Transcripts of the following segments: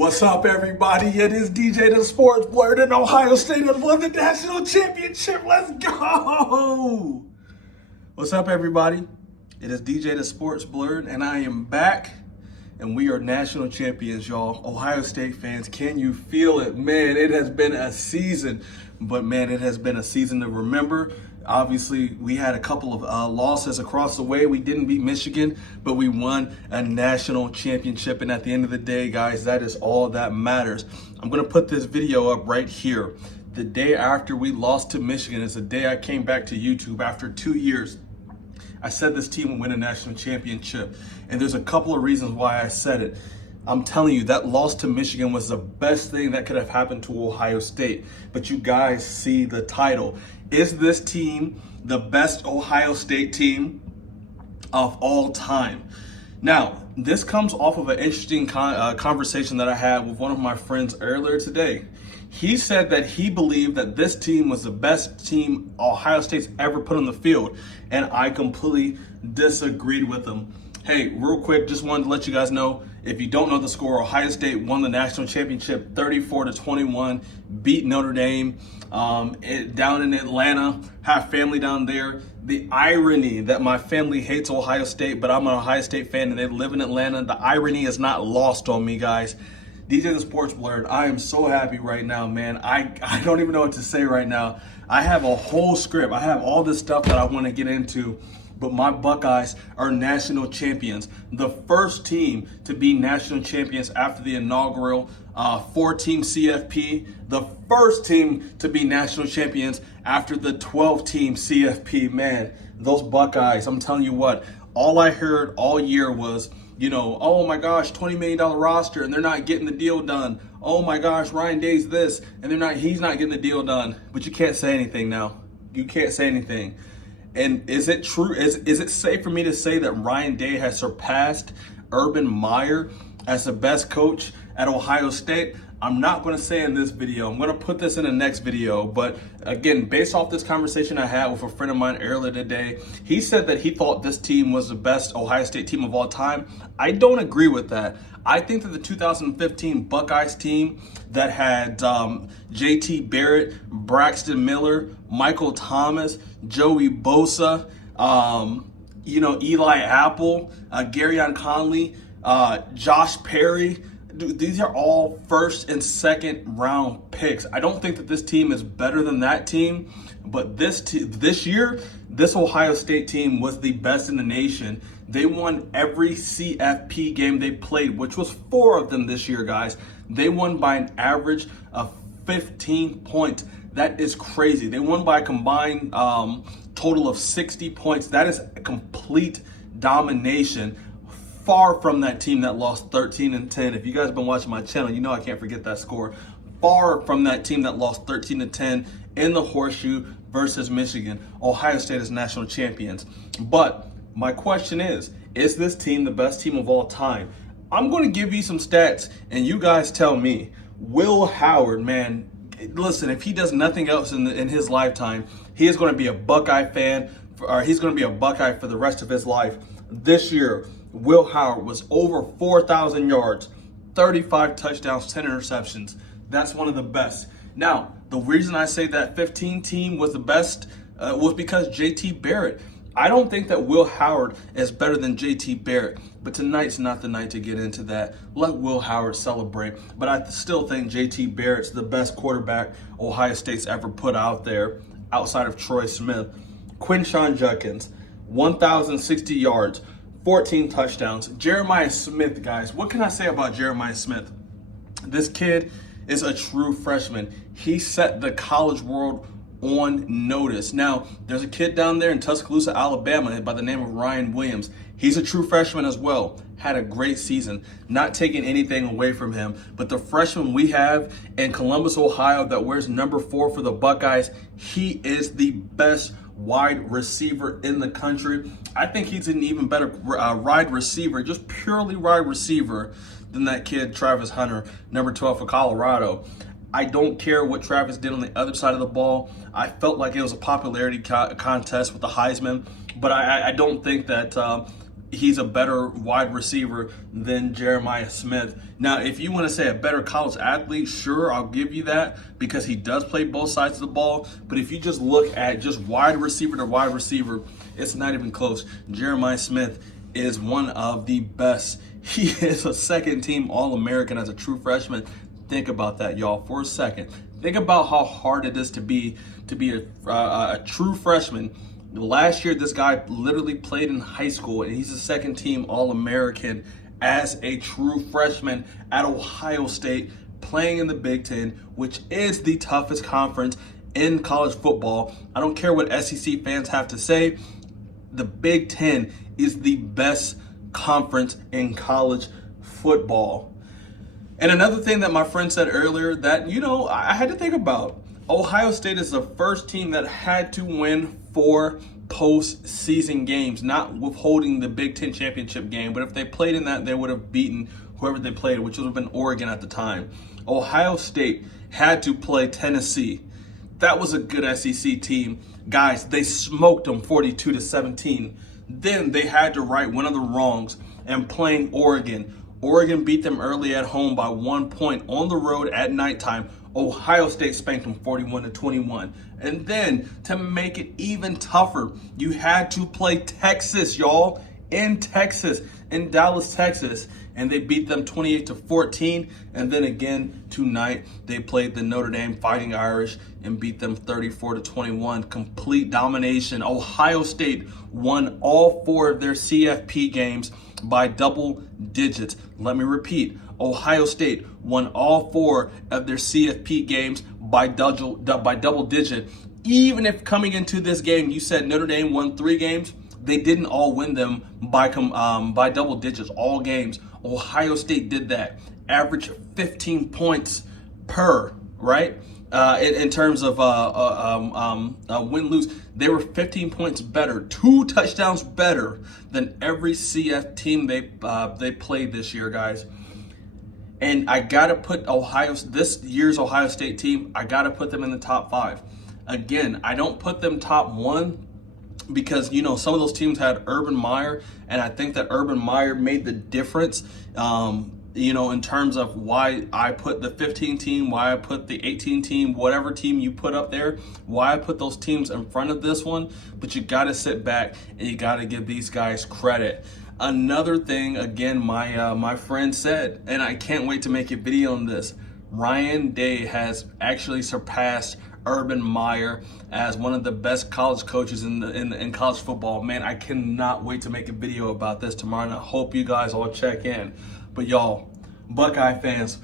What's up, everybody? It is DJ the Sports Blurred, and Ohio State has won the national championship. Let's go! What's up, everybody? It is DJ the Sports Blurred, and I am back, and we are national champions, y'all. Ohio State fans, can you feel it? Man, it has been a season, but man, it has been a season to remember. Obviously, we had a couple of losses across the way. We didn't beat Michigan, but we won a national championship. And at the end of the day, guys, that is all that matters. I'm going to put this video up right here. The day after we lost to Michigan is the day I came back to YouTube after 2 years. I said this team would win a national championship. And there's a couple of reasons why I said it. I'm telling you, that loss to Michigan was the best thing that could have happened to Ohio State. But you guys see the title. Is this team the best Ohio State team of all time? Now, this comes off of an interesting conversation that I had with one of my friends earlier today. He said that he believed that this team was the best team Ohio State's ever put on the field, and I completely disagreed with him. Hey, real quick, just wanted to let you guys know, if you don't know the score, Ohio State won the national championship 34-21, beat Notre Dame down in Atlanta, have family down there. The irony that my family hates Ohio State, but I'm an Ohio State fan and they live in Atlanta, the irony is not lost on me, guys. DJ the Sports Blurred, I am so happy right now, man. I don't even know what to say right now. I have a whole script. I have all this stuff that I want to get into. But my Buckeyes are national champions. The first team to be national champions after the inaugural 4-team CFP. The first team to be national champions after the 12-team CFP. Man, those Buckeyes, I'm telling you what, all I heard all year was, oh my gosh, $20 million roster and they're not getting the deal done. Oh my gosh, Ryan Day's this and he's not getting the deal done. But you can't say anything now. You can't say anything. And is it true? Is it safe for me to say that Ryan Day has surpassed Urban Meyer as the best coach at Ohio State? I'm not going to say in this video. I'm going to put this in the next video. But again, based off this conversation I had with a friend of mine earlier today, he said that he thought this team was the best Ohio State team of all time. I don't agree with that. I think that the 2015 Buckeyes team that had JT Barrett, Braxton Miller, Michael Thomas, Joey Bosa, Eli Apple, Garyon Conley, Josh Perry. Dude, these are all first and second round picks. I don't think that this team is better than that team, but this year, this Ohio State team was the best in the nation. They won every CFP game they played, which was 4 of them this year, guys. They won by an average of 15 points. That is crazy. They won by a combined total of 60 points. That is a complete domination. Far from that team that lost 13-10. If you guys have been watching my channel, you know I can't forget that score. Far from that team that lost 13-10 in the Horseshoe versus Michigan. Ohio State is national champions. But my question is this team the best team of all time? I'm going to give you some stats, and you guys tell me. Will Howard, man, listen, if he does nothing else in his lifetime, he is going to be a Buckeye fan, or he's going to be a Buckeye for the rest of his life. This year, Will Howard was over 4,000 yards, 35 touchdowns, 10 interceptions. That's one of the best. Now, the reason I say that 15 team was the best was because JT Barrett. I don't think that Will Howard is better than JT Barrett, but tonight's not the night to get into that. Let Will Howard celebrate. But I still think JT Barrett's the best quarterback Ohio State's ever put out there outside of Troy Smith. Quinshon Judkins, 1,060 yards, 14 touchdowns. Jeremiah Smith, guys, what can I say about Jeremiah Smith? This kid is a true freshman. He set the college world on notice. Now, there's a kid down there in Tuscaloosa, Alabama by the name of Ryan Williams. He's a true freshman as well. Had a great season. Not taking anything away from him. But the freshman we have in Columbus, Ohio that wears number 4 for the Buckeyes, he is the best wide receiver in the country. I think he's an even better wide receiver, just purely wide receiver, than that kid Travis Hunter, number 12 for Colorado. I don't care what Travis did on the other side of the ball. I felt like it was a popularity contest with the Heisman, but I don't think that he's a better wide receiver than Jeremiah Smith. Now, if you want to say a better college athlete, sure, I'll give you that because he does play both sides of the ball. But if you just look at just wide receiver to wide receiver, it's not even close. Jeremiah Smith is one of the best. He is a second-team All-American as a true freshman. Think about that, y'all, for a second. Think about how hard it is to be a true freshman. Last year, this guy literally played in high school, and he's a second-team All-American as a true freshman at Ohio State, playing in the Big Ten, which is the toughest conference in college football. I don't care what SEC fans have to say. The Big Ten is the best conference in college football. And another thing that my friend said earlier that, I had to think about. Ohio State is the first team that had to win 4 postseason games, not withholding the Big Ten championship game. But if they played in that, they would have beaten whoever they played, which would have been Oregon at the time. Ohio State had to play Tennessee. That was a good SEC team. Guys, they smoked them 42-17. Then they had to right one of the wrongs and playing Oregon. Oregon beat them early at home by 1 point on the road at nighttime. Ohio State spanked them 41-21. And then to make it even tougher, you had to play Texas, y'all, in Dallas, Texas. And they beat them 28-14. And then again tonight, they played the Notre Dame Fighting Irish and beat them 34-21. Complete domination. Ohio State won all 4 of their CFP games by double digits. Let me repeat. Ohio State won all 4 of their CFP games by double digit. Even if coming into this game, you said Notre Dame won 3 games, they didn't all win them by double digits, all games. Ohio State did that. Average 15 points per, right? In terms of win-lose, they were 15 points better, 2 touchdowns better than every CF team they played this year, guys. And I got to put this year's Ohio State team, I got to put them in the top 5. Again, I don't put them top 1 because, some of those teams had Urban Meyer, and I think that Urban Meyer made the difference, in terms of why I put the 15 team, why I put the 18 team, whatever team you put up there, why I put those teams in front of this one. But you got to sit back and you got to give these guys credit. Another thing, again, my friend said, and I can't wait to make a video on this, Ryan Day has actually surpassed Urban Meyer as one of the best college coaches in college football. Man, I cannot wait to make a video about this tomorrow, and I hope you guys all check in. But y'all, Buckeye fans,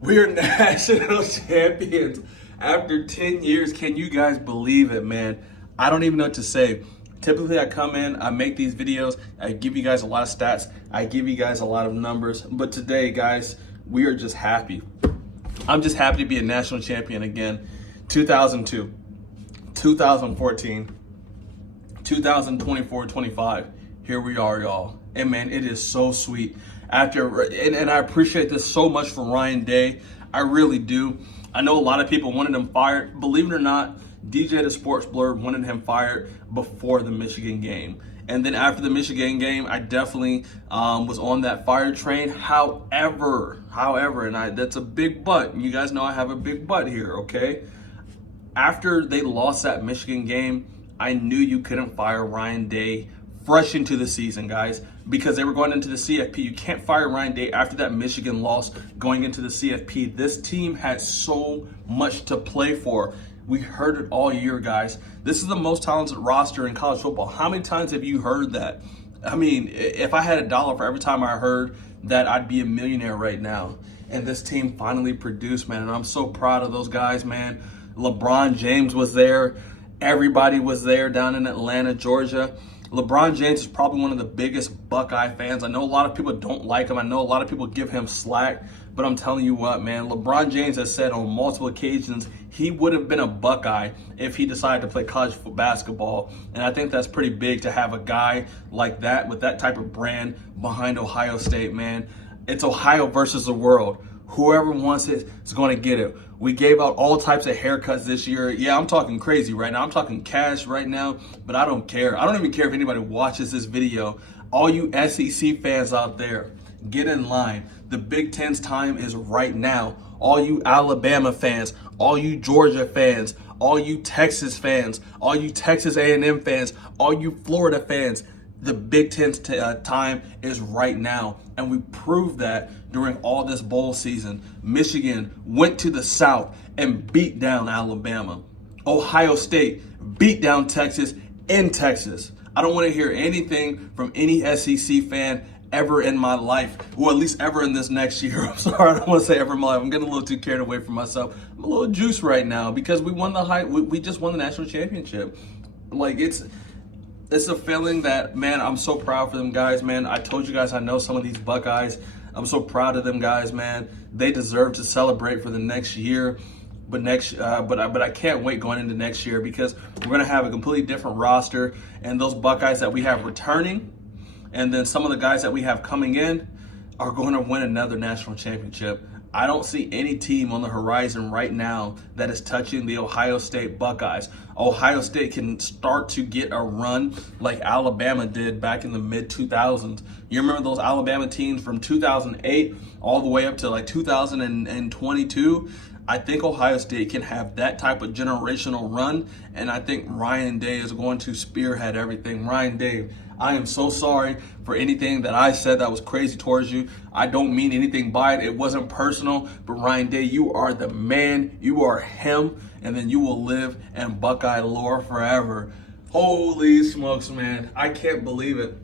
we are national champions after 10 years. Can you guys believe it, man? I don't even know what to say. Typically, I come in, I make these videos, I give you guys a lot of stats, I give you guys a lot of numbers. But today, guys, we are just happy. I'm just happy to be a national champion again. 2002, 2014, 2024-25. Here we are, y'all. And man, it is so sweet. And I appreciate this so much from Ryan Day. I really do. I know a lot of people wanted him fired. Believe it or not, DJ the Sports Blur wanted him fired before the Michigan game. And then after the Michigan game, I definitely was on that fire train. However, and that's a big but. You guys know I have a big but here, okay? After they lost that Michigan game, I knew you couldn't fire Ryan Day fresh into the season, guys, because they were going into the CFP. You can't fire Ryan Day after that Michigan loss going into the CFP. This team had so much to play for. We heard it all year, guys. This is the most talented roster in college football. How many times have you heard that? I mean, if I had $1 for every time I heard that, I'd be a millionaire right now. And this team finally produced, man. And I'm so proud of those guys, man. LeBron James was there. Everybody was there down in Atlanta, Georgia. LeBron James is probably one of the biggest Buckeye fans. I know a lot of people don't like him. I know a lot of people give him slack. But I'm telling you what, man, LeBron James has said on multiple occasions he would have been a Buckeye if he decided to play college basketball. And I think that's pretty big to have a guy like that with that type of brand behind Ohio State, man. It's Ohio versus the world. Whoever wants it is going to get it. We gave out all types of haircuts this year. Yeah, I'm talking crazy right now. I'm talking cash right now, but I don't care. I don't even care if anybody watches this video. All you SEC fans out there, get in line. The Big Ten's time is right now. All you Alabama fans, all you Georgia fans, all you Texas fans, all you Texas A&M fans, all you Florida fans, the Big Ten's time is right now. And we proved that during all this bowl season. Michigan went to the South and beat down Alabama. Ohio State beat down Texas in Texas. I don't want to hear anything from any SEC fan ever in my life, or at least ever in this next year. I'm sorry, I don't want to say ever in my life. I'm getting a little too carried away from myself. I'm a little juiced right now because we just won the national championship. Like, it's a feeling that, man, I'm so proud for them guys, man. I told you guys I know some of these Buckeyes. I'm so proud of them guys, man. They deserve to celebrate for the next year. But I can't wait going into next year because we're gonna have a completely different roster, and those Buckeyes that we have returning, and then some of the guys that we have coming in are going to win another national championship. I don't see any team on the horizon right now that is touching the Ohio State Buckeyes. Ohio State can start to get a run like Alabama did back in the mid-2000s. You remember those Alabama teams from 2008 all the way up to like 2022? I think Ohio State can have that type of generational run, and I think Ryan Day is going to spearhead everything. Ryan Day, I am so sorry for anything that I said that was crazy towards you. I don't mean anything by it. It wasn't personal, but Ryan Day, you are the man. You are him, and then you will live in Buckeye lore forever. Holy smokes, man. I can't believe it.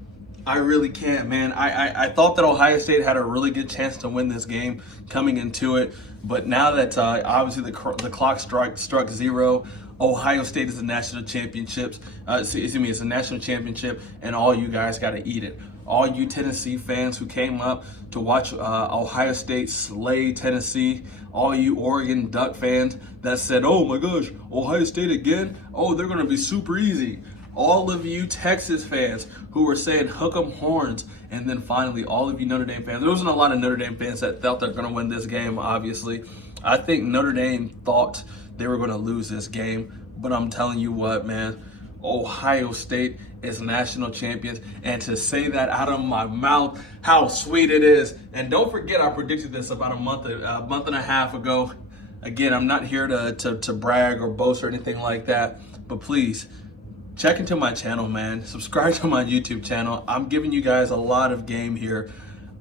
I really can't, man. I thought that Ohio State had a really good chance to win this game coming into it, but now that obviously the clock struck zero, Ohio State is the national championships. It's a national championship, and all you guys got to eat it. All you Tennessee fans who came up to watch Ohio State slay Tennessee, all you Oregon Duck fans that said, "Oh my gosh, Ohio State again? Oh, they're going to be super easy." All of you Texas fans who were saying hook 'em horns, and then finally all of you Notre Dame fans. There wasn't a lot of Notre Dame fans that felt they're going to win this game, obviously. I think Notre Dame thought they were going to lose this game, but I'm telling you what, man, Ohio State is national champions, and to say that out of my mouth, how sweet it is. And don't forget, I predicted this about a month and a half ago. Again, I'm not here to brag or boast or anything like that, but please, check into my channel, man. Subscribe to my YouTube channel. I'm giving you guys a lot of game here.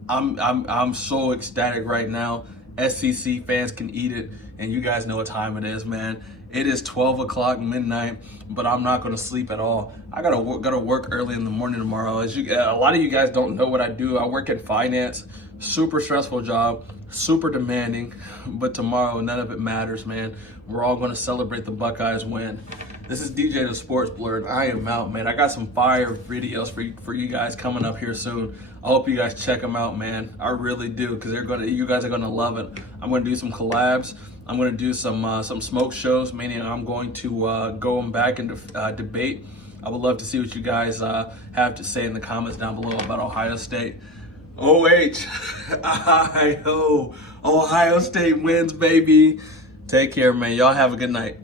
I'm so ecstatic right now. SEC fans can eat it, and you guys know what time it is, man. It is 12 o'clock midnight, but I'm not going to sleep at all. I gotta work early in the morning tomorrow. A lot of you guys don't know what I do. I work in finance. Super stressful job, super demanding, but tomorrow none of it matters, man. We're all going to celebrate the Buckeyes win. This is DJ the Sports Blur, and I am out, man. I got some fire videos for you guys coming up here soon. I hope you guys check them out, man. I really do, because you guys are gonna love it. I'm gonna do some collabs. I'm gonna do some smoke shows, meaning I'm going to go back into debate. I would love to see what you guys have to say in the comments down below about Ohio State. Ohio State wins, baby. Take care, man. Y'all have a good night.